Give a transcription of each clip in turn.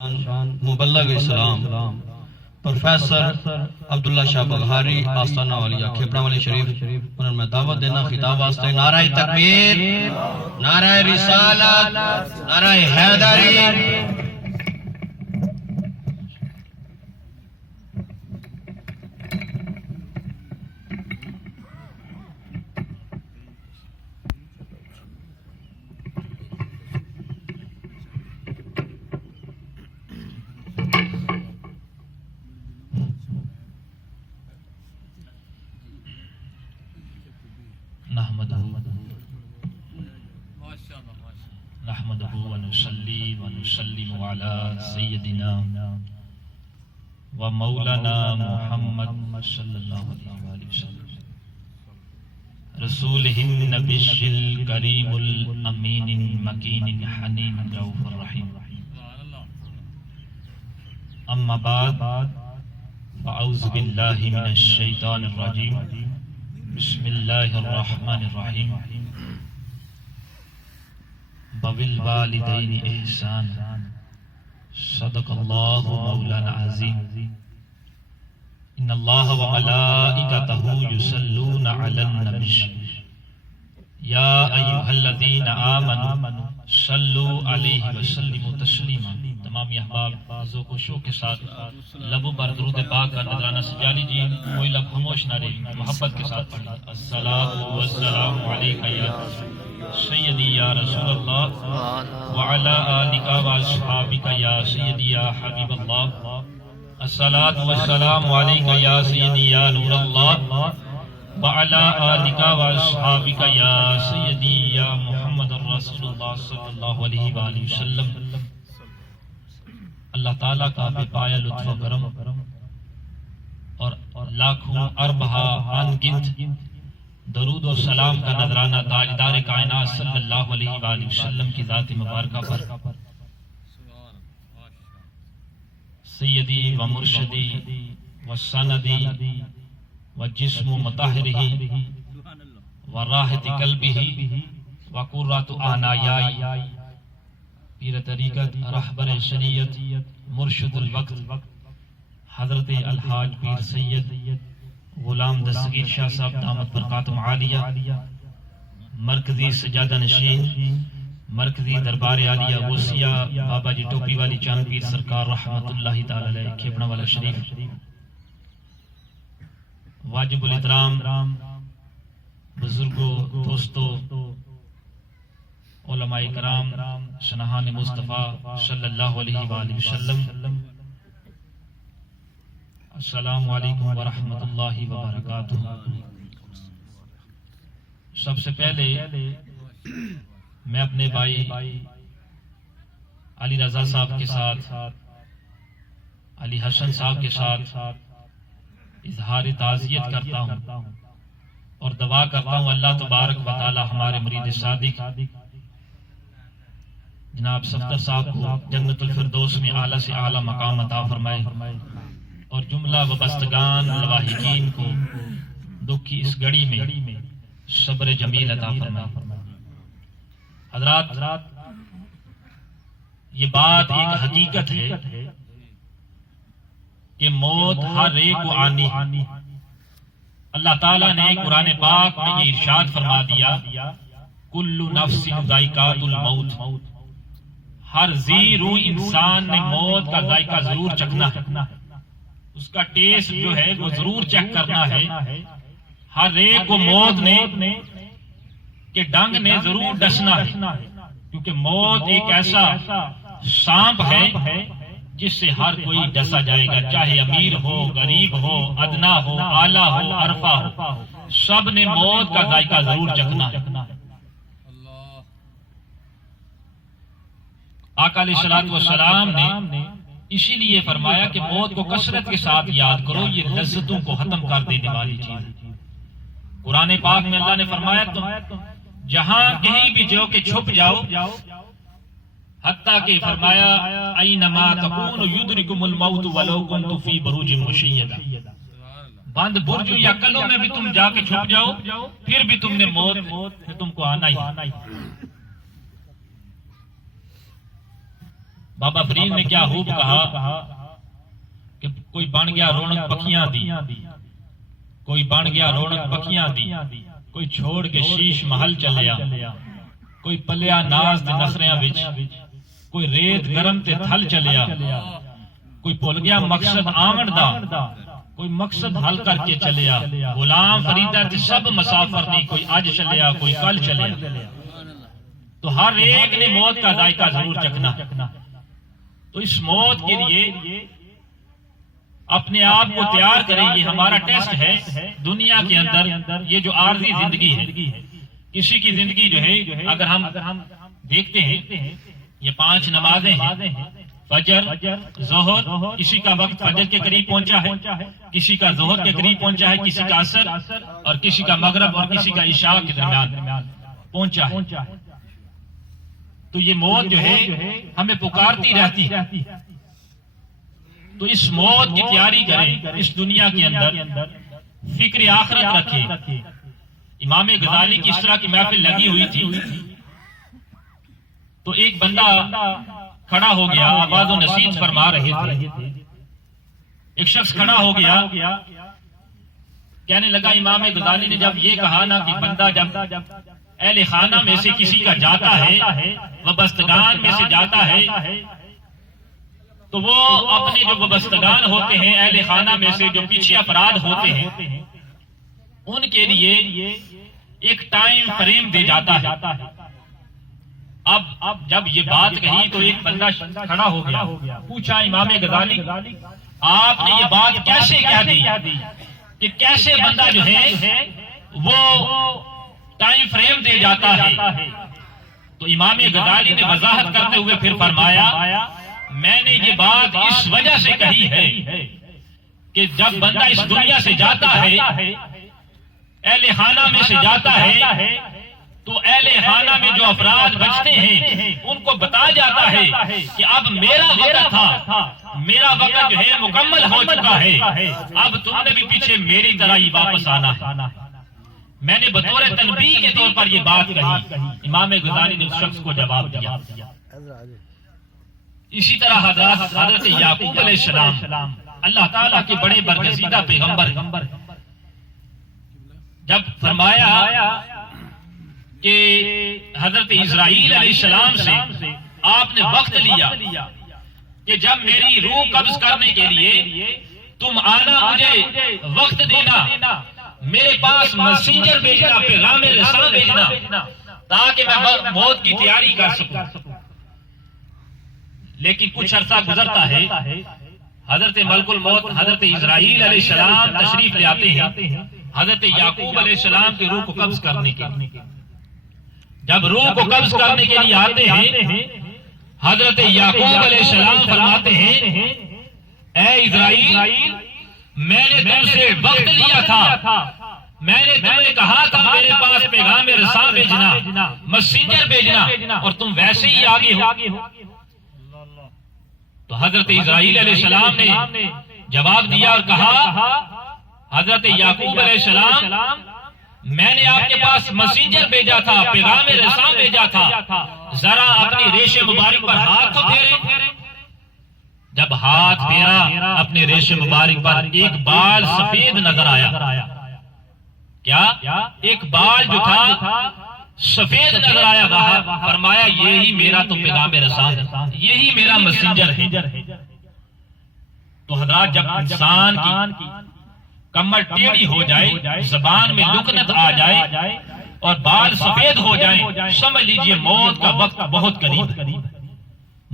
مبلغ اسلام پروفیسر عبداللہ شاہ بغاری آستانہ والیہ کھیپڑا والی شریف انہوں میں دعوت دینا خطاب واسطے نعرہ تکبیر، نعرہ رسالت، نعرہ حیدری۔ نحمده ونصلي ونسلم على سيدنا ومولانا محمد صلى الله عليه وسلم رسوله النبي الكريم الأمين المكين الحنين الرؤوف الرحيم أما بعد فأعوذ بالله من الشيطان الرجيم بسم الله الرحمن الرحيم وبالوالدين إحسانا صدق الله مولانا العظيم إن الله وملائكته يصلون على النبي يا أيها الذين آمنوا صلوا عليه وسلموا تسليما۔ تمام احباب ذوق و شوق کے ساتھ لبوں پر درود پاک کا نذرانہ سجا لیجیے، کوئی لب خاموش نہ رہے، محبت کے ساتھ پڑھیے۔ الصلاۃ والسلام علیک یا سیدی یا رسول اللہ وعلی آلک و اصحابک یا سیدی یا حبیب اللہ۔ الصلاۃ والسلام علیک یا سیدی یا نور اللہ وعلی آلک و اصحابک یا سیدی یا محمد رسول اللہ صلی اللہ علیہ وآلہ وسلم۔ اللہ تعالیٰ کا بے پایا لطف و کرم اور لاکھوں اربہ انگنت درود و سلام کا نذرانہ تاجدار کائنات صلی اللہ علیہ وآلہ وسلم کی ذات مبارکہ پر سیدی و مرشدی و سندی و جسم مطہرہ و راحت قلبہ و قرۃ عنایائی پیر طریقت رہبر شریعت مرشد الوقت حضرت الحاج پیر سید غلام دستگیر شاہ صاحب دامت برکاتہم عالیہ، مرکزی سجادہ نشین، مرکزی دربار عالیہ غوثیہ بابا جی ٹوپی والی چاند پیر سرکار رحمت اللہ تعالی علیہ کھیپڑا والا شریف، واجب الاحترام بزرگوں، دوستوں، علماء کرام، شنہان مصطفیٰ صلی اللہ علیہ وآلہ وسلم، السلام علیکم ورحمۃ اللہ وبرکاتہ۔ سب سے پہلے میں اپنے بھائی علی رضا صاحب کے ساتھ، علی حسن صاحب کے ساتھ اظہار تعزیت کرتا ہوں اور دعا کرتا ہوں اللہ تبارک و تعالی ہمارے مرید صادق جناب صفدر صاحب کو جنت الفردوس میں اعلیٰ سے اعلیٰ مقام عطا فرمائے اور جملہ وابستگان لواحقین کو دکھ کی اس گھڑی میں صبر جمیل عطا فرمائے۔ حضرات، یہ بات ایک حقیقت ہے کہ موت ہر ایک کو آنی ہے۔ اللہ تعالیٰ نے قرآن پاک میں یہ ارشاد فرما دیا، کل نفس ذائقۃ الموت، ہر ذی روح انسان نے موت کا ذائقہ ضرور چکھنا ہے، اس کا ٹیسٹ جو ہے وہ ضرور چیک کرنا ہے۔ ہر ایک کو موت نے کہ ڈنگ نے ضرور ڈسنا ہے، کیونکہ موت ایک ایسا سانپ ہے جس سے ہر کوئی ڈسا جائے گا، چاہے امیر ہو، غریب ہو، ادنا ہو، اعلیٰ ہو، عرفہ ہو، سب نے موت کا ذائقہ ضرور چکھنا ہے۔ آقا علیہ الصلوۃ والسلام نے اسی لیے فرمایا کہ موت کو کثرت کے ساتھ یاد کرو، یہ لذتوں کو ختم کر دینے والی چیز ہے۔ قرآن پاک میں اللہ نے فرمایا تم جہاں کہیں بھی جو کہ چھپ جاؤ، حتیٰ کہ فرمایا اینما تکونوا یدرککم الموت ولو کنتم فی بروج مشیدہ، بند برج یا کلوں میں بھی تم جا کے چھپ جاؤ، پھر بھی تم نے موت تم کو آنا ہی۔ بابا فرید نے کیا خوب کہا کہ کوئی بن گیا رونق پکیاں دی، کوئی بن گیا رونق پکیاں دی، کوئی چھوڑ کے شیش محل چلیا، کوئی پلیا ناز دے نخریاں وچ، کوئی ریت گرم تے تھل چلیا، کوئی بھول گیا مقصد آمن دا، کوئی مقصد حل کر کے چلیا، غلام فریدہ تے سب مسافر نہیں، کوئی آج چلیا کوئی کل چلیا، تو ہر ایک نے موت کا ذائقہ ضرور چکھنا۔ تو اس موت کے لیے اپنے آپ کو تیار کریں، یہ ہمارا ٹیسٹ ہے دنیا کے اندر۔ یہ جو عارضی زندگی ہے، کسی کی زندگی جو ہے اگر ہم دیکھتے ہیں یہ 5 نمازیں ہیں، فجر، ظہر، کسی کا وقت فجر کے قریب پہنچا ہے، کسی کا ظہر کے قریب پہنچا ہے، کسی کا عصر اور کسی کا مغرب اور کسی کا عشاء کے درمیان پہنچا ہے۔ تو یہ موت جو ہے ہمیں پکارتی رہتی ہے، تو اس موت کی تیاری کریں، اس دنیا کے اندر فکر آخرت رکھیں۔ امام غزالی کی اس طرح کی محفل لگی ہوئی تھی، تو ایک بندہ کھڑا ہو گیا، آواز و نصیحت فرما رہے تھے، ایک شخص کھڑا ہو گیا، کہنے لگا امام غزالی نے جب یہ کہا نا کہ بندہ جب اہل خانہ میں سے کسی کا جاتا ہے، وابستگان میں سے جاتا ہے، تو وہ اپنے جو وابستگان ہوتے ہیں اہل خانہ میں سے جو پیچھے افراد ہوتے ہیں ان کے لیے ایک ٹائم فریم دے جاتا ہے۔ اب جب یہ بات کہی تو ایک بندہ کھڑا ہو گیا، پوچھا امام غزالی آپ نے یہ بات کیسے کہہ دی کہ کیسے بندہ جو ہے وہ ٹائم فریم دے جاتا ہے؟ تو امام غزالی نے وضاحت کرتے ہوئے پھر فرمایا میں نے یہ بات اس وجہ سے کہی ہے کہ جب بندہ اس دنیا سے جاتا ہے، اہل خانہ میں سے جاتا ہے، تو اہل خانہ میں جو افراد بچتے ہیں ان کو بتا جاتا ہے کہ اب میرا وقت تھا، میرا وقت جو ہے مکمل ہو چکا ہے، اب تم نے بھی پیچھے میری طرح ہی واپس آنا ہے۔ میں نے بطور تنبیہ کے طور پر یہ بات کہی، امام غزالی نے اس شخص کو جواب دیا۔ اسی طرح حضرت یعقوب علیہ السلام اللہ تعالیٰ کے بڑے برگزیدہ پیغمبر، جب فرمایا کہ حضرت اسرائیل علیہ السلام سے آپ نے وقت لیا کہ جب میری روح قبض کرنے کے لیے تم آنا، مجھے وقت دینا، میرے پاس میسنجر بھیجنا، پیغام رساں بھیجنا تاکہ میں موت کی تیاری کر سکوں۔ لیکن کچھ عرصہ گزرتا ہے، حضرت ملک الموت حضرت اسرائیل علیہ السلام تشریف لے آتے ہیں حضرت یعقوب علیہ السلام کی روح کو قبض کرنے کے لیے۔ جب روح کو قبض کرنے کے لیے آتے ہیں، حضرت یعقوب علیہ السلام فرماتے ہیں اے اسرائیل، میں نے تم سے وقت لیا تھا، میں نے تمہیں کہا تھا میرے پاس پیغام رساں بھیجنا، میسنجر بھیجنا، اور تم ویسے ہی آگے ہو۔ تو حضرت اسرائیل علیہ السلام نے جواب دیا اور کہا حضرت یعقوب علیہ السلام، میں نے آپ کے پاس میسنجر بھیجا تھا، پیغام رساں بھیجا تھا، ذرا اپنی ریش مبارک پر ہاتھ تو پھیرے۔ جب ہاتھ پھیرا اپنے ریش مبارک پر، ایک بال سفید نظر آیا۔ کیا؟ ایک بال جو تھا سفید نظر آیا وہاں۔ فرمایا یہی میرا تو پیغام رساں ہے، یہی میرا میسنجر ہے۔ تو حضرات جب انسان کی کمر ٹیڑھی ہو جائے، زبان میں لکنت آ جائے اور بال سفید ہو جائیں، سمجھ لیجئے موت کا وقت بہت قریب ہے۔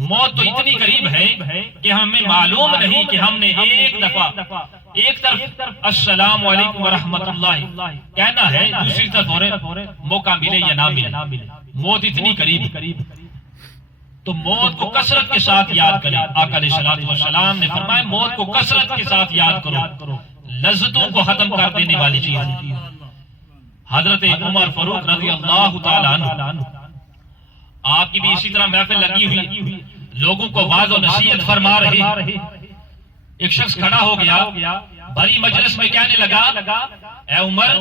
موت تو اتنی قریب ہے کہ ہمیں معلوم نہیں کہ ہم نے ایک دفعہ ایک طرف السلام علیکم ورحمۃ اللہ کہنا ہے، دوسری طرف موقع ملے یا نہ ملے، موت اتنی قریب۔ تو موت کو کثرت کے ساتھ یاد کریں۔ آقا علیہ الصلوۃ والسلام نے فرمایا موت کو کثرت کے ساتھ یاد کرو، لذتوں کو ختم کر دینے والی چیز۔ حضرت عمر فاروق رضی اللہ تعالی عنہ، آپ کی بھی اسی طرح محفل لگی ہوئی، لوگوں کو واعظ و نصیحت فرما رہے۔ ایک شخص کھڑا ہو گیا، بڑی مجلس میں کہنے لگا اے عمر،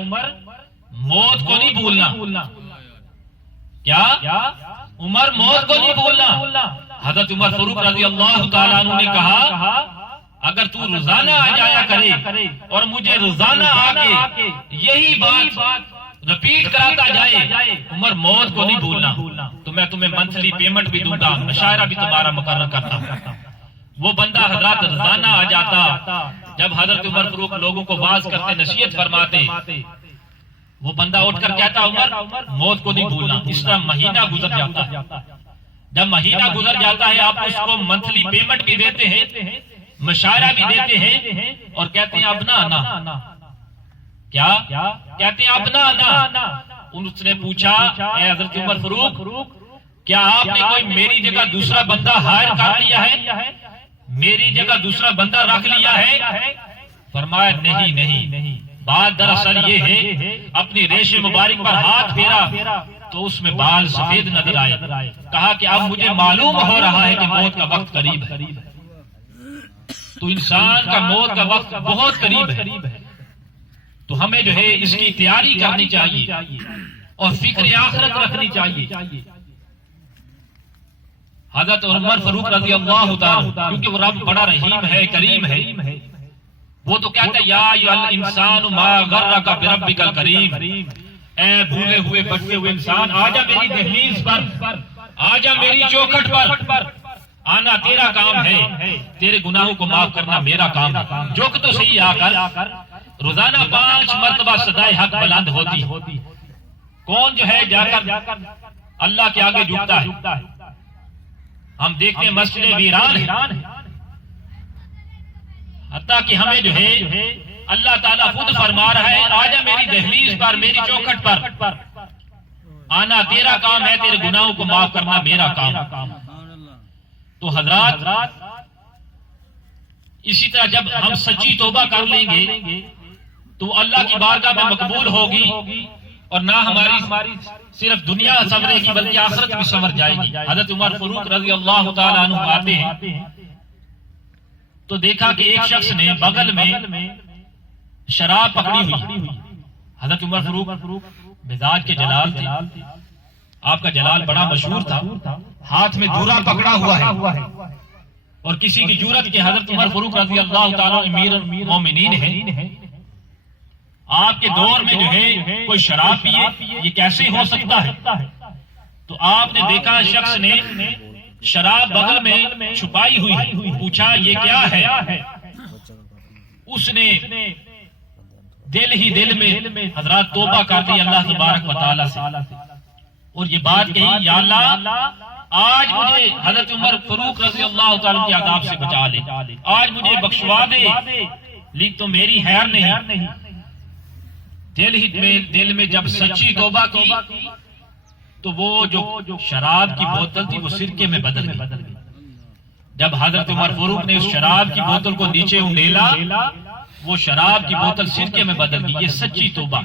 موت کو نہیں بھولنا۔ کیا عمر؟ موت کو نہیں بھولنا، حضرت عمر فاروق رضی اللہ تعالیٰ عنہ نے کہا اگر تو روزانہ آ جایا کرے اور مجھے روزانہ آ کے یہی بات رپیٹ کراتا جائے، عمر موت کو نہیں بھولنا تو میں تمہیں منتھلی پیمنٹ بھی دوں گا، مشاعرہ بھی تمہارا مقرر کرتا ہوں۔ وہ بندہ حضرات روزانہ آ جاتا، جب حضرت عمر فاروق لوگوں کو واعظ کرتے نصیحت فرماتے، وہ بندہ اٹھ کر کہتا عمر موت کو نہیں بھولنا۔ اس طرح مہینہ گزر جاتا ہے، جب مہینہ گزر جاتا ہے آپ اس کو منتھلی پیمنٹ بھی دیتے ہیں، مشاعرہ بھی دیتے ہیں اور کہتے ہیں اب نہ آنا۔ کیا کہتے ہیں اب نہ آنا؟ اس نے پوچھا اے حضرت عمر فاروق کیا آپ نے کوئی میری جگہ دوسرا بندہ ہائر کر لیا ہے، میری جگہ دوسرا بندہ رکھ لیا ہے؟ فرمایا نہیں، بات دراصل یہ ہے اپنی ریش مبارک پر ہاتھ پھیرا تو اس میں بال سفید نظر آئے، کہا کہ اب مجھے معلوم ہو رہا ہے کہ موت کا وقت قریب ہے۔ تو انسان کا موت کا وقت بہت قریب ہے، تو ہمیں جو ہے اس کی تیاری کرنی چاہیے اور فکر آخرت رکھنی چاہیے۔ حضرت عمر فاروق رضی اللہ تعالی کیونکہ وہ رب بڑا رحیم ہے، کریم ہے، وہ تو کہتا ہے یا الانسان ما غرک بربک الکریم، اے بھولے ہوئے بچے ہوئے انسان آجا میری دہلیز پر، آجا میری چوکھٹ پر، آنا تیرا کام ہے، تیرے گناہوں کو معاف کرنا میرا کام ہے۔ جھک تو صحیح آ کر، روزانہ 5 مرتبہ صدائے حق بلند ہوتی، کون جو ہے جا کر اللہ کے آگے جھکتا ہے؟ ہم دیکھتے ہیں مسجد ویران ہے، حتیٰ کہ ہمیں جو ہے اللہ تعالیٰ خود فرما رہا ہے آجا میری دہلیز پر، میری چوکھٹ پر، آنا تیرا کام ہے، تیرے گناہوں کو معاف کرنا میرا کام۔ تو حضرات اسی طرح جب ہم سچی توبہ کر لیں گے تو اللہ کی بارگاہ میں مقبول ہوگی، اور نہ ہماری صرف دنیا سنورے گی بلکہ آخرت بھی سنور جائے گی۔ حضرت عمر فاروق رضی اللہ تعالیٰ عنہ آتے ہیں تو دیکھا کہ ایک شخص نے بغل میں شراب پکڑی ہوئی۔ حضرت عمر فاروق مزاج کے جلال تھے، آپ کا جلال بڑا مشہور تھا، ہاتھ میں جورا پکڑا ہوا ہے، اور کسی کی جرأت کہ حضرت عمر فاروق رضی اللہ تعالیٰ امیر المومنین ہیں، آپ کے دور میں جو ہے کوئی شراب پیے، یہ کیسے ہو سکتا ہے؟ تو آپ نے دیکھا شخص نے شراب بغل میں چھپائی ہوئی، پوچھا یہ کیا ہے؟ اس نے دل میں حضرات توبہ کر دی اللہ تبارک و تعالیٰ سے، اور یہ بات کہی یا اللہ آج مجھے حضرت عمر فاروق رضی اللہ تعالیٰ کے عذاب سے بچا لے، آج مجھے بخشوا دے، لیکن تو میری خیر نہیں۔ دل میں جب سچی توبہ کی تو وہ جو شراب کی بوتل تھی وہ سرکے میں بدل گئی۔ جب حضرت عمر فاروق نے اس شراب کی بوتل کو نیچے انڈیلا، وہ شراب کی بوتل سرکے میں بدل گئی۔ یہ سچی توبہ۔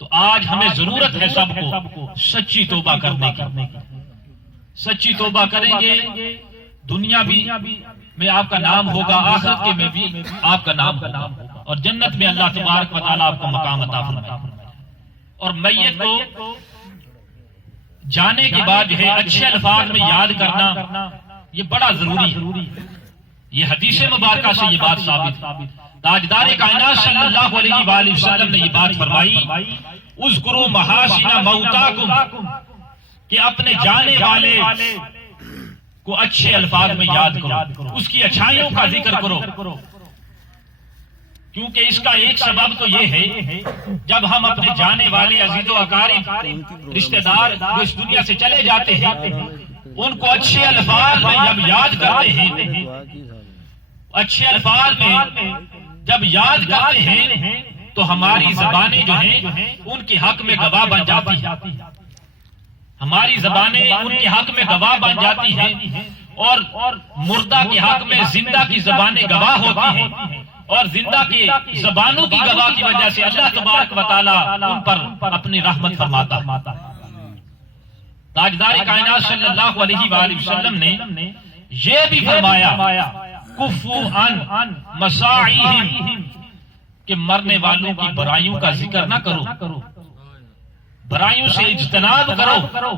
تو آج ہمیں ضرورت ہے سب کو سچی توبہ کرنے کی۔ سچی توبہ کریں گے دنیا بھی میں آپ کا نام ہوگا، آخرت کے میں بھی آپ کا نام ہوگا، اور جنت میں اللہ تبارک و تعالیٰ آپ کو مقام عطا فرمائے۔ اور میت کو جانے کے بعد جو ہے اچھے الفاظ میں یاد کرنا یہ بڑا ضروری ہے۔ یہ حدیث مبارکہ سے یہ بات ثابت ہے۔ تاجدار کائنات صلی اللہ علیہ وآلہ وسلم نے یہ بات فرمائی اذکروا محاسن موتاکم، کہ اپنے جانے والے کو اچھے الفاظ میں یاد کرو، اس کی اچھائیوں کا ذکر کرو، کیونکہ اس کا ایک سبب تو یہ ہے جب ہم اپنے جانے والے عزیز و اقارب رشتہ دار جو اس دنیا سے چلے جاتے ہیں ان کو اچھے الفاظ میں جب یاد کرتے ہیں، اچھے الفاظ میں جب یاد کرتے ہیں تو ہماری زبانیں جو ہیں ان کے حق میں گواہ بن جاتی ہیں، ہماری زبانیں ان کے حق میں گواہ بن جاتی ہیں، اور مردہ کے حق میں زندہ کی زبانیں گواہ ہوتی ہیں، اور زندہ کی زبانوں کی گواہ کی وجہ سے اللہ تبارک و تعالیٰ ان پر اپنی رحمت فرماتا ہے۔ تاجدار کائنات صلی اللہ علیہ وآلہ وسلم نے یہ بھی فرمایا کفو عن مساعیہم، کہ مرنے والوں کی برائیوں کا ذکر نہ کرو، برائیوں سے اجتناب کرو،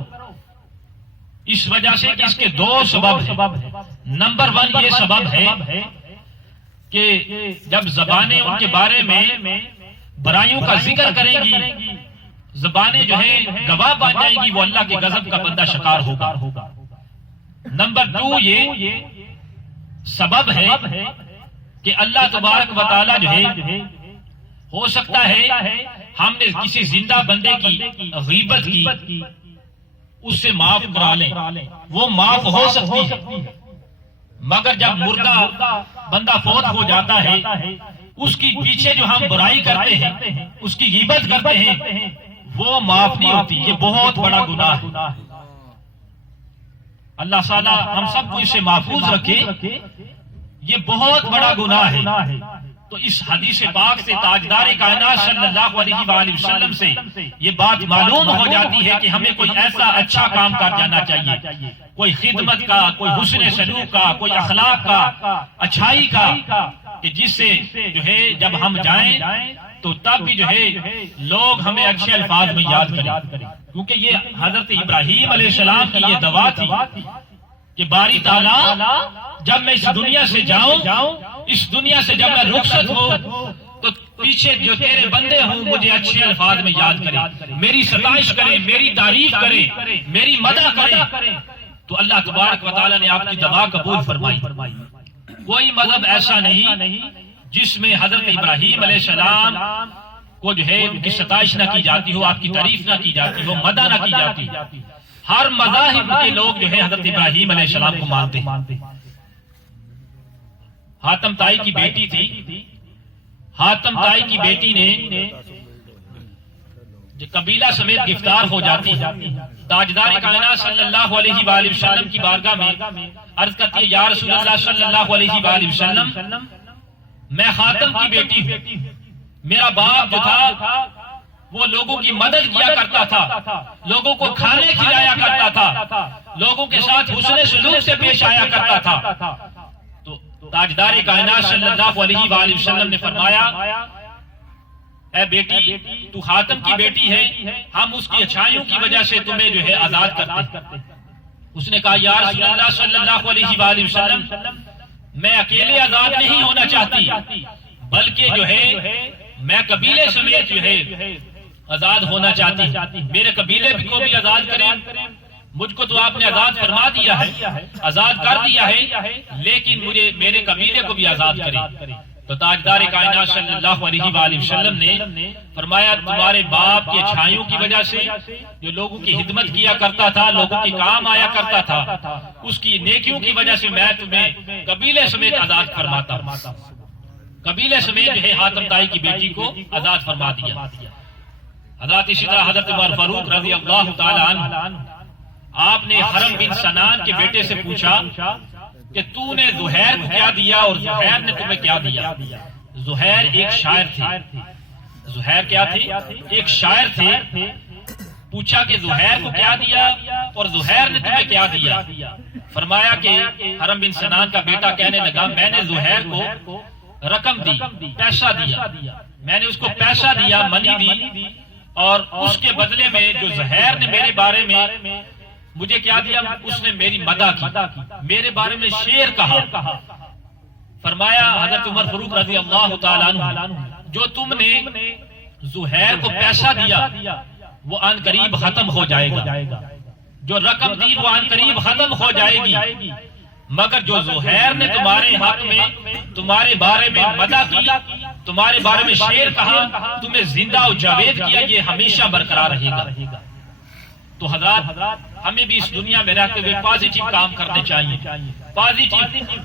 اس وجہ سے کہ اس کے دو سبب ہیں۔ نمبر 1 یہ سبب ہے کہ جب زبانیں ان کے بارے میں برائیوں کا ذکر کریں گی، زبانیں جو ہے گواہ بن جائیں گی، وہ اللہ کے غضب کا بندہ شکار ہوگا۔ نمبر 2 یہ سبب ہے کہ اللہ تبارک و تعالی جو ہے ہو سکتا ہے ہم نے کسی زندہ بندے کی غیبت کی، اس سے معاف کرا لیں، وہ معاف ہو سکتی ہے، مگر جب مردہ بندہ فوت ہو جاتا ہے اس کی پیچھے جو ہم برائی کرتے ہیں، اس کی غیبت کرتے ہیں، وہ معاف نہیں ہوتی۔ یہ بہت بڑا گناہ ہے۔ اللہ تعالی ہم سب کو اس سے محفوظ رکھے، یہ بہت بڑا گناہ ہے۔ تو اس حدیث پاک سے تاجدار کائنات صلی اللہ علیہ وآلہ وسلم سے یہ بات معلوم ہو جاتی ہے کہ ہمیں کوئی ایسا اچھا کام کر جانا چاہیے، کوئی خدمت کا، کوئی حسن سلوک کا، کوئی اخلاق کا، اچھائی کا، کہ جس سے جو ہے جب ہم جائیں تو تب بھی جو ہے لوگ ہمیں اچھے الفاظ میں یاد کریں، کیونکہ یہ حضرت ابراہیم علیہ السلام کی یہ دعا تھی کہ باری تعالیٰ جب میں اس دنیا سے جاؤں، اس دنیا سے جب میں رخصت ہوں تو پیچھے جو تیرے بندے ہوں مجھے اچھے الفاظ میں یاد کریں، میری ستائش کریں، میری تعریف کریں، میری مدح کریں۔ تو اللہ تبارک و تعالیٰ نے آپ کی دعا قبول فرمائی۔ کوئی مذہب ایسا نہیں جس میں حضرت ابراہیم علیہ السلام کو جو ہے ان کی ستائش نہ کی جاتی ہو، آپ کی تعریف نہ کی جاتی ہو، مدح نہ کی جاتی۔ ہر مذاہب کے لوگ جو ہے حضرت ابراہیم علیہ السلام کو مانتے ہیں۔ حاتم تائی کی بیٹی تھی، حاتم تائی کی بیٹی نے جو قبیلہ سمیت گرفتار ہو جاتی، تاجدار کائنات صلی اللہ علیہ وآلہ وسلم کی بارگاہ میں عرض کرتی ہے، یا رسول اللہ صلی اللہ علیہ وآلہ وسلم، میں حاتم کی بیٹی ہوں، میرا باپ جو تھا وہ لوگوں کی مدد کیا کرتا تھا، لوگوں کو کھانے کھلایا کرتا تھا، لوگوں کے ساتھ حسن سلوک سے پیش آیا کرتا تھا۔ تو تاجدار کائنات صلی اللہ علیہ وآلہ وسلم نے فرمایا، اے بیٹی تو حاتم کی بیٹی ہے، ہم اس کی اچھائیوں کی وجہ سے تمہیں جو ہے آزاد کرتے۔ اس نے کہا، یا رسول اللہ صلی اللہ علیہ وآلہ وسلم، میں اکیلے آزاد نہیں ہونا چاہتی، بلکہ جو ہے میں قبیلے سمیت جو ہے آزاد ہونا چاہتی، میرے قبیلے کو بھی آزاد کریں۔ مجھ کو تو آپ نے آزاد فرما دیا ہے، آزاد کر دیا ہے، لیکن مجھے میرے قبیلے کو بھی آزاد کریں۔ تو تاجدار کائنات صلی اللہ علیہ وآلہ وسلم نے فرمایا، تمہارے باپ کی اچھائیوں کی وجہ سے جو لوگوں کی خدمت کیا کرتا تھا، لوگوں کے کام آیا کرتا تھا، اس کی نیکیوں کی وجہ سے میں تمہیں قبیلے سمیت آزاد فرماتا ہوں۔ قبیلے سمیت جو ہے حاتم تائی کی بیٹی کو آزاد فرما دیا۔ حضرت اسی طرح حضرت عمر فاروق رضی اللہ تعالی عنہ، آپ نے حرم بن سنان کے بیٹے سے پوچھا کہ تو نے زہیر کو کیا دیا اور زہیر نے تمہیں کیا دیا؟ زہیر ایک شاعر تھے۔ زہیر کیا تھے؟ ایک شاعر تھے۔ پوچھا کہ زہیر کو کیا دیا اور زہیر نے تمہیں کیا دیا؟ فرمایا کہ حرم بن سنان کا بیٹا کہنے لگا، میں نے زہیر کو رقم دی، پیسہ دیا، میں نے اس کو پیسہ دیا، منی دی، اور اس کے بدلے میں جو زہیر نے میرے بارے میں مجھے کیا دیا، اس نے میری مدح کی، میرے بارے میں شعر کہا۔ فرمایا حضرت عمر فاروق رضی اللہ تعالیٰ عنہ، جو تم نے زہیر کو پیسہ دیا وہ ان قریب ختم ہو جائے گا، جو رقم دی وہ ان قریب ختم ہو جائے گی، مگر جو زہیر نے تمہارے حق میں تمہارے بارے میں مدح کی، تمہارے بارے میں شعر کہا، تمہیں زندہ و جاوید کیا، یہ ہمیشہ برقرار رہے گا۔ تو حضرات ہمیں بھی اس دنیا میں رہتے ہوئے پازیٹیو کام کرنے چاہیے، پازیٹیو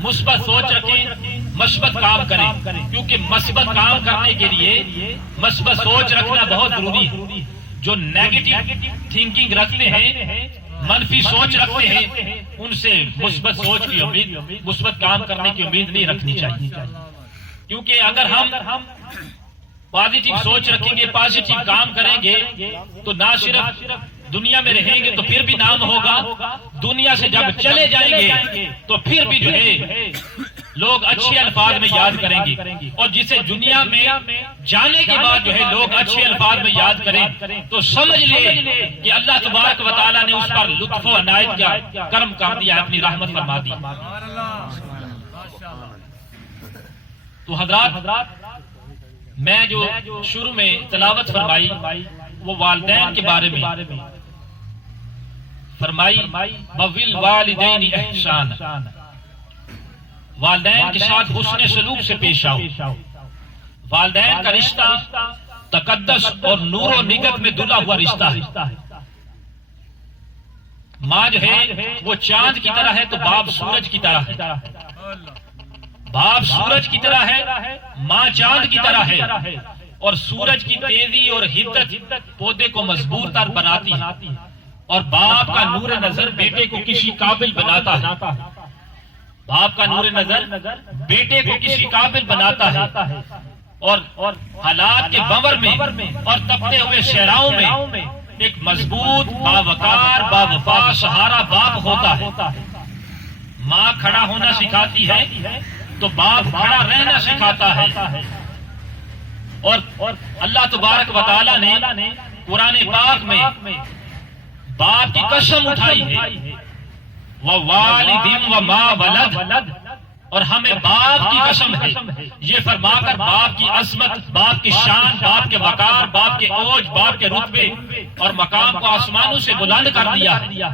مثبت سوچ رکھیں، مثبت کام کریں، کیونکہ مثبت کام کرنے کے لیے مثبت سوچ رکھنا بہت ضروری ہے۔ جو نیگیٹو تھنکنگ رکھتے ہیں، منفی سوچ رکھتے ہیں، ان سے مثبت سوچ کی امید، مثبت کام کرنے کی امید نہیں رکھنی چاہیے، کیونکہ اگر ہم پازیٹیو سوچ رکھیں گے، پازیٹیو کام کریں گے تو نہ صرف دنیا میں رہیں گے تو پھر بھی نام ہوگا، دنیا سے جب چلے جائیں گے تو پھر بھی جو ہے لوگ اچھے الفاظ میں یاد کریں گے، اور جسے دنیا میں جانے کے بعد جو ہے لوگ اچھے الفاظ میں یاد کریں تو سمجھ لے کہ اللہ تبارک و تعالیٰ نے اس پر لطف و عنایت کا کرم کر دیا، اپنی رحمت فرما دی۔ تو حضرات، میں جو شروع میں تلاوت فرمائی وہ والدین کے بارے میں فرمائی، وَبِالْوَالِدَيْنِ إِحْسَانًا، والدین کے ساتھ حسن سلوک سے پیش آؤ۔ والدین کا رشتہ تقدس اور نور و نگت میں دھلا ہوا رشتہ ہے۔ ماں جو ہے وہ چاند کی طرح ہے تو باپ سورج کی طرح ہے، باپ سورج کی طرح ہے، ماں چاند کی طرح ہے، اور سورج کی تیزی اور حدت پودے کو مضبوط تر بناتی ہے، اور باپ کا نور نظر بیٹے کو کسی قابل بناتا ہے، باپ کا نور نظر بیٹے کو کسی قابل بناتا ہے، اور حالات کے بور میں اور تپتے ہوئے صحراؤں میں ایک مضبوط باوقار باوفا سہارا باپ ہوتا ہے۔ ماں کھڑا ہونا سکھاتی ہے تو باپ کھڑا رہنا سکھاتا ہے۔ اور اللہ تبارک و تعالیٰ نے قرآن پاک میں باپ کی قسم اٹھائی ہے، وَوَالِدٍ وَمَا وَلَدَ، اور ہمیں باپ کی قسم ہے، یہ فرما کر باپ کی عظمت، باپ کی شان، باپ کے وقار، باپ کے اوج، باپ کے رتبے اور مقام کو آسمانوں سے بلند کر دیا ہے۔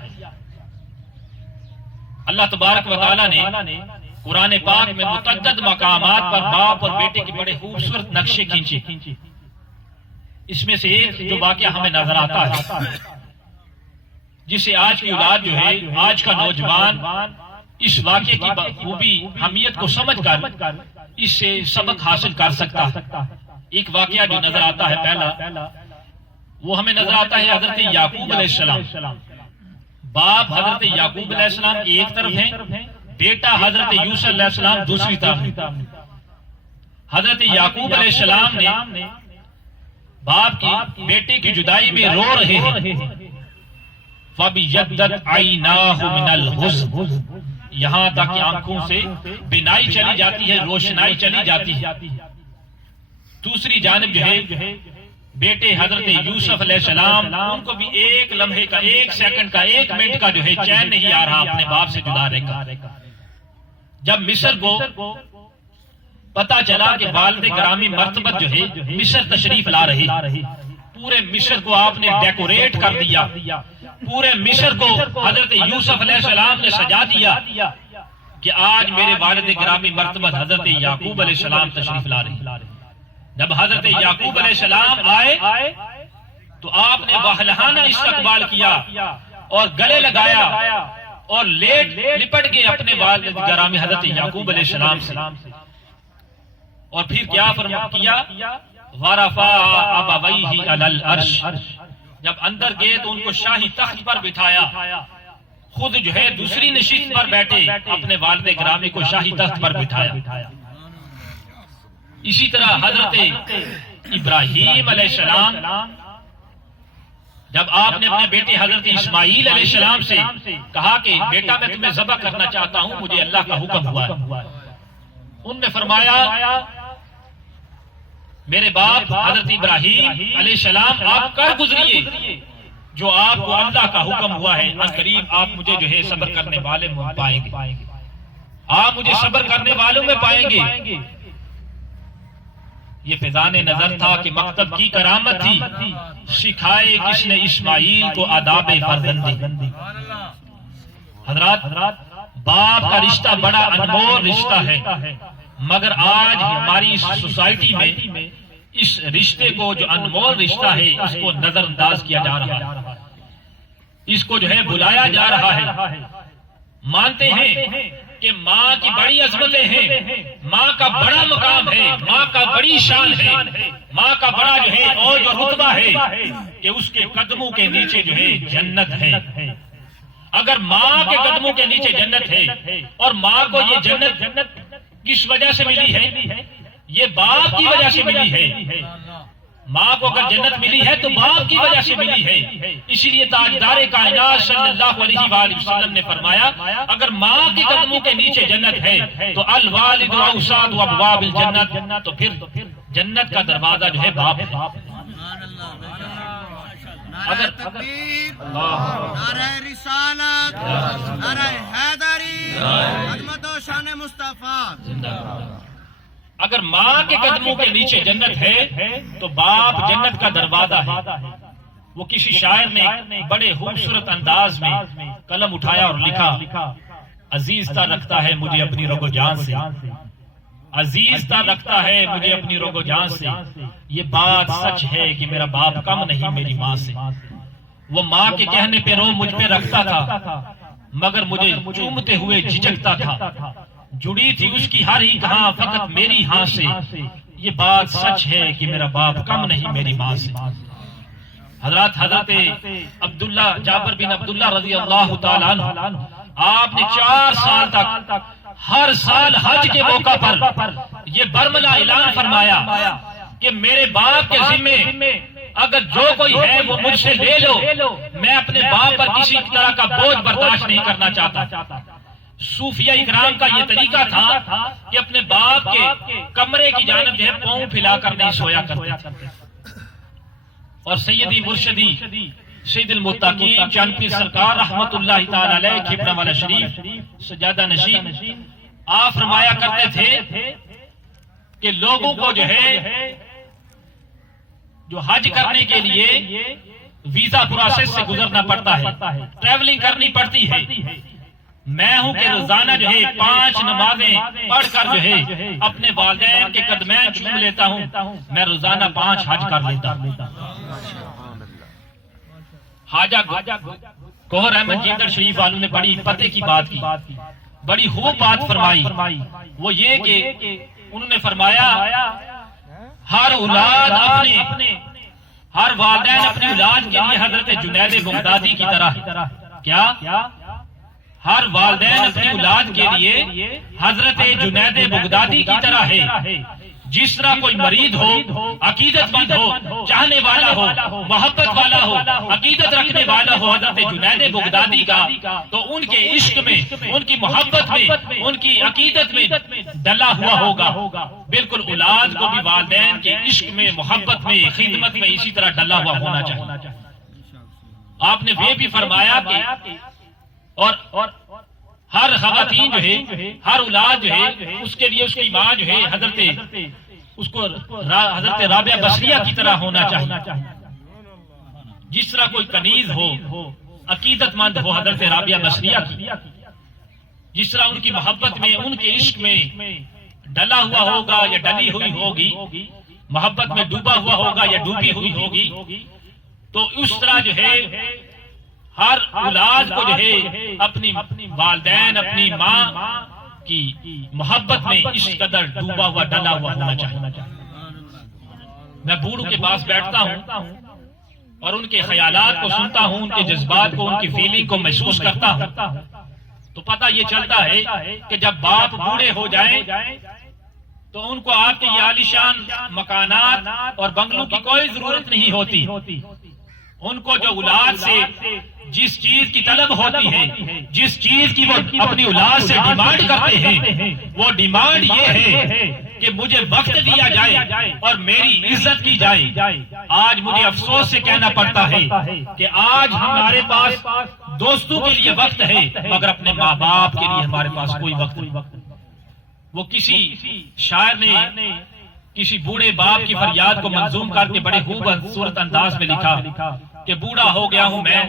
اللہ تبارک و تعالیٰ نے قرآن پاک میں متعدد مقامات پر باپ اور بیٹے کے بڑے خوبصورت نقشے کھینچے۔ اس میں سے ایک جو واقعہ ہمیں نظر آتا ہے، جسے آج کی اولاد جو ہے، آج کا نوجوان اس واقعے کی خوبی اہمیت کو سمجھ کر اس سے سبق حاصل کر سکتا ہے۔ ایک واقعہ جو نظر آتا ہے پہلا، وہ ہمیں نظر آتا ہے حضرت یعقوب علیہ السلام۔ باپ حضرت یعقوب علیہ السلام ایک طرف ہیں، بیٹا حضرت یوسف علیہ السلام دوسری طرف ہیں۔ حضرت یعقوب علیہ السلام نے باپ کی بیٹے کی جدائی میں رو رہے ہیں، فَبِيَدَّتْ عَيْنَاهُ مِنَ الْحُزْنِ، یہاں تک کہ آنکھوں سے بینائی چلی جاتی ہے، روشنائی چلی جاتی ہے۔ دوسری جانب جو ہے بیٹے حضرت یوسف علیہ السلام، ان کو بھی ایک لمحے کا، ایک سیکنڈ کا، ایک منٹ کا جو ہے چین نہیں آ رہا اپنے باپ سے جدا رہے گا۔ جب مصر کو پتا چلا کہ والد گرامی مرتبت جو ہے مصر تشریف لا رہی، پورے مصر کو آپ نے ڈیکوریٹ کر دیا، پورے مصر کو حضرت یوسف علیہ السلام نے سجا دیا کہ آج میرے والد گرامی مرتبت حضرت یعقوب علیہ السلام تشریف لا رہی۔ جب حضرت یعقوب علیہ السلام آئے تو آپ نے واہلہانہ استقبال کیا اور گلے لگایا اور لپٹ گئے اپنے والد گرامی حضرت یعقوب علیہ السلام سے، اور پھر کیا کیا، وَرَفَعَ أَبَوَيْهِ عَلَى الْعَرْشِ، جب اندر گئے تو ان کو شاہی تخت پر بٹھایا، خود جو ہے دوسری نشست پر بیٹھے، اپنے والد گرامی کو شاہی تخت پر بٹھایا۔ اسی طرح حضرت ابراہیم علیہ السلام، جب آپ نے اپنے بیٹے حضرت اسماعیل علیہ السلام سے کہا کہ بیٹا میں تمہیں ذبح کرنا چاہتا ہوں، مجھے اللہ کا حکم ہوا ہے، ان نے فرمایا میرے باپ حضرت ابراہیم علیہ السلام آپ کر گزریے جو آپ کو اللہ کا حکم ہوا ہے، ان قریب آپ مجھے جو ہے صبر کرنے والے میں پائیں گے، آپ مجھے صبر کرنے والوں میں پائیں گے۔ یہ فیضان نظر تھا کہ مکتب کی کرامت تھی، سکھائے کس نے اسماعیل کو آداب فرزندی۔ حضرات، باپ کا رشتہ بڑا انمول رشتہ ہے، مگر آج ہماری اس سوسائٹی میں اس رشتے کو، جو انمول رشتہ ہے، اس کو نظر انداز کیا جا رہا ہے، اس کو جو ہے بلایا جا رہا ہے۔ مانتے ہیں کہ ماں کی بڑی عظمتیں ہیں، ماں کا بڑا مقام ہے، ماں کا بڑی شان ہے، ماں کا بڑا جو ہے اوج اور رتبہ ہے کہ اس کے قدموں کے نیچے جو ہے جنت ہے۔ اگر ماں کے قدموں کے نیچے جنت ہے، اور ماں کو یہ جنت کس وجہ سے ملی ہے؟ یہ باپ کی وجہ سے ملی ہے۔ ماں کو اگر جنت ملی ہے تو باپ کی وجہ سے ملی ہے. اسی لیے تاجدار کائنات صلی اللہ علیہ وآلہ وسلم نے فرمایا اگر ماں کے قدموں کے نیچے جنت ہے تو الوالد اوسط ابواب الجنت، تو پھر جنت کا دروازہ جو ہے باپ ہے. نعرہ تکبیر، نعرہ رسالت، نعرہ حیدری، عظمت و شان مصطفیٰ. اگر ماں کے قدموں کے نیچے جنت ہے تو باپ جنت کا دروازہ ہے. وہ کسی شاعر نے بڑے خوبصورت انداز میں قلم اٹھایا اور لکھا، عزیز تا رکھتا ہے مجھے اپنی رگ و جان سے، عزیز تا رکھتا ہے مجھے اپنی رگ و جان سے، یہ بات سچ ہے کہ میرا باپ کم نہیں میری ماں سے. وہ ماں کے کہنے پہ رو مجھ پہ رکھتا تھا مگر مجھے چومتے ہوئے جھجکتا تھا، جڑی تھی اس کی ہر ہی کہاں فقط میری ہاں سے، یہ بات سچ ہے کہ میرا باپ کم نہیں میری ماں سے. حضرت عبداللہ جابر بن عبداللہ رضی اللہ تعالیٰ عنہ آپ نے 4 سال تک ہر سال حج کے موقع پر یہ برملا اعلان فرمایا کہ میرے باپ کے ذمے اگر جو کوئی ہے وہ مجھ سے لے لو، میں اپنے باپ پر کسی طرح کا بوجھ برداشت نہیں کرنا چاہتا. صوفیہ اکرام کا یہ طریقہ تھا کہ اپنے باپ کے کمرے کی جانب جو ہے پاؤں پھیلا کر نہیں سویا کرتے. اور سیدی مرشدی سید المتقین چاند پیر سرکار رحمت اللہ تعالی علیہ کھپڑا والا شریف سجادہ نشین آپ فرمایا کرتے تھے کہ لوگوں کو جو ہے جو حج کرنے کے لیے ویزا پروسیس سے گزرنا پڑتا ہے، ٹریولنگ کرنی پڑتی ہے. میں ہوں کہ روزانہ جو ہے 5 نمازیں پڑھ کر جو ہے اپنے والدین کے قدمین چوم لیتا ہوں. میں روزانہ 5 حج کر لیتا ہوں. خواجہ گوہر احمد جیندر شریف والوں نے بڑی پتے کی بات کی، بڑی خوب بات فرمائی. وہ یہ کہ انہوں نے فرمایا ہر اولاد ہر والدین اپنی اولاد کے لیے حضرت جنید بغدادی کی طرح، کیا ہر والدین اپنی اولاد کے لیے حضرت جنید بغدادی کی طرح ہے. جس طرح کوئی مرید ہو، عقیدت مند ہو، چاہنے والا ہو، محبت والا ہو، عقیدت رکھنے والا ہو حضرت جنید بغدادی کا، تو ان کے عشق میں، ان کی محبت میں، ان کی عقیدت میں ڈلا ہوا ہوگا. بالکل اولاد کو بھی والدین کے عشق میں، محبت میں، خدمت میں اسی طرح ڈلا ہوا ہونا چاہیے. آپ نے وہ بھی فرمایا کہ اور ہر خواتین جو ہے، ہر اولاد جو ہے اس کے لیے اس کی ماں جو ہے حضرت رابعہ بصریہ کی طرح ہونا چاہیے. جس طرح کوئی کنیز ہو، عقیدت مند ہو حضرت رابعہ بصریہ کی، جس طرح ان کی محبت میں، ان کے عشق میں ڈلا ہوا ہوگا یا ڈلی ہوئی ہوگی، محبت میں ڈوبا ہوا ہوگا یا ڈوبی ہوئی ہوگی، تو اس طرح جو ہے ہر اولاد کو جو ہے اپنی والدین، اپنی ماں کی محبت میں اس قدر ڈوبا ہوا ڈلا ہوا ہونا چاہیے. میں بوڑھوں کے پاس بیٹھتا ہوں اور ان کے خیالات کو سنتا ہوں، ان کے جذبات کو، ان کی فیلنگ کو محسوس کرتا ہوں، تو پتہ یہ چلتا ہے کہ جب باپ بوڑھے ہو جائیں تو ان کو آپ کے یہ عالیشان مکانات اور بنگلوں کی کوئی ضرورت نہیں ہوتی. ان کو جو اولاد سے جس چیز کی طلب ہوتی ہے، جس چیز کی وہ اپنی اولاد سے ڈیمانڈ کرتے ہیں، وہ ڈیمانڈ یہ ہے کہ مجھے وقت دیا جائے اور میری عزت کی جائے. آج مجھے افسوس سے کہنا پڑتا ہے کہ آج ہمارے پاس دوستوں کے لیے وقت ہے مگر اپنے ماں باپ کے لیے ہمارے پاس کوئی وقت نہیں. وہ کسی شاعر نے کسی بوڑھے باپ کی فریاد کو منظوم کر کے بڑے خوبصورت انداز میں لکھا کہ بوڑھا ہو گیا ہوں میں،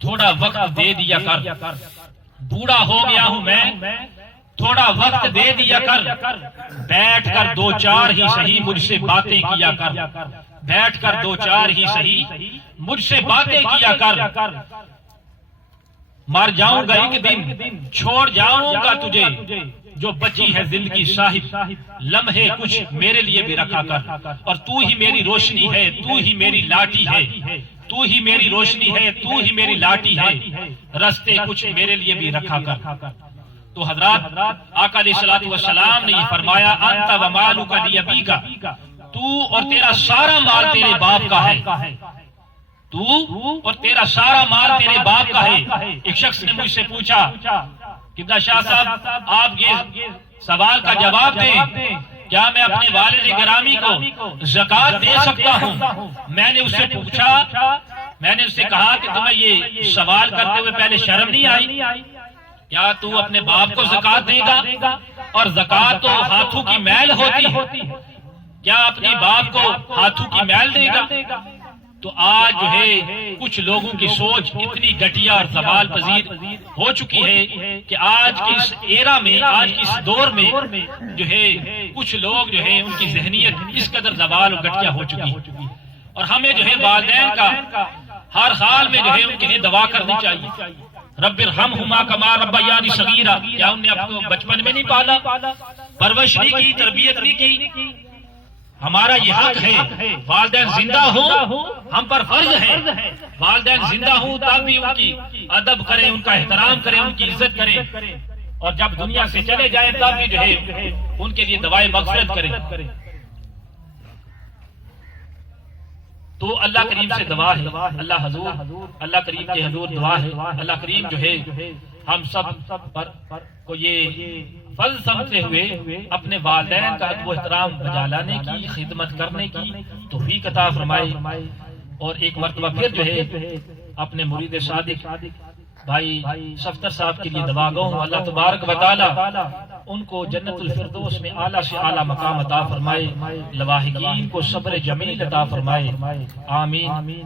تھوڑا وقت دے دیا کر. بوڑھا ہو گیا ہوں میں، تھوڑا وقت دے دیا کر. بیٹھ کر 2-4 ہی صحیح مجھ سے باتیں کیا کر. بیٹھ کر 2-4 ہی صحیح مجھ سے باتیں کیا کر. مر جاؤں گا ایک دن، چھوڑ جاؤں گا تجھے، جو بچی ہے زندگی صاحب لمحے کچھ میرے لیے بھی رکھا کر. اور تو ہی میری روشنی ہے، تو ہی میری لاٹھی ہے، تو ہی میری روشنی ہے، تو ہی میری لاٹھی ہے، رستے کچھ میرے لیے بھی رکھا کر. تو حضرات آقا علیہ الصلوۃ والسلام نے یہ فرمایا انت و مالک لیابیک، تو اور تیرا سارا مال تیرے باپ کا ہے، تو اور تیرا سارا مال تیرے باپ کا ہے۔ ایک شخص نے مجھ سے پوچھا قبلہ شاہ صاحب آپ یہ سوال کا جواب دیں، کیا میں اپنے والد گرامی کو زکوٰۃ دے سکتا ہوں؟ میں نے اس سے پوچھا، میں نے اس سے کہا کہ تمہیں یہ سوال کرتے ہوئے پہلے شرم نہیں آئی؟ کیا تو اپنے باپ کو زکوٰۃ دے گا؟ اور زکوٰۃ تو ہاتھوں کی میل ہوتی ہے، کیا اپنے باپ کو ہاتھوں کی میل دے گا؟ تو آج جو ہے کچھ لوگوں کی سوچ اتنی گھٹیا اور زوال پذیر ہو چکی ہے کہ آج کی اس ایرا میں، آج کی اس دور میں جو ہے کچھ لوگ جو ہے ان کی ذہنیت اس قدر زوال اور گھٹیا ہو چکی ہے، اور ہمیں جو ہے والدین کا ہر حال میں جو ہے ان کے لیے دعا کرنی چاہیے۔ رب ارحمہما کما ربیانی صغیرا، کیا انہوں نے آپ کو بچپن میں نہیں پالا، پرورش نہیں کی، تربیت نہیں کی؟ ہمارا یہ حق ہے، والدین زندہ ہوں ہم پر فرض ہے، والدین زندہ ہوں تب بھی ان کی ادب کریں، ان کا احترام کریں، ان کی عزت کریں، اور جب دنیا سے چلے جائیں تب بھی جو ہے ان کے لیے دعائے مغفرت کریں۔ تو اللہ کریم سے دعا ہے، اللہ کریم کے حضور دعا ہے، اللہ کریم جو ہے ہم سب پر کو یہ فرض سمجھتے ہوئے اپنے والدین کا ادب و احترام بجا لانے کی، خدمت کرنے کی توفیق عطا فرمائے۔ اور ایک مرتبہ پھر جو ہے اپنے مرید صادق بھائی صفدر صاحب کے لیے دعا گو ہوں، اللہ تبارک و تعالی ان کو جنت الفردوس میں اعلیٰ سے اعلیٰ مقام عطا فرمائے، لواحقین کو صبر جمیل عطا فرمائے، آمین۔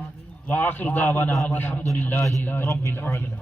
وآخر دعوانا الحمدللہ رب العالمین۔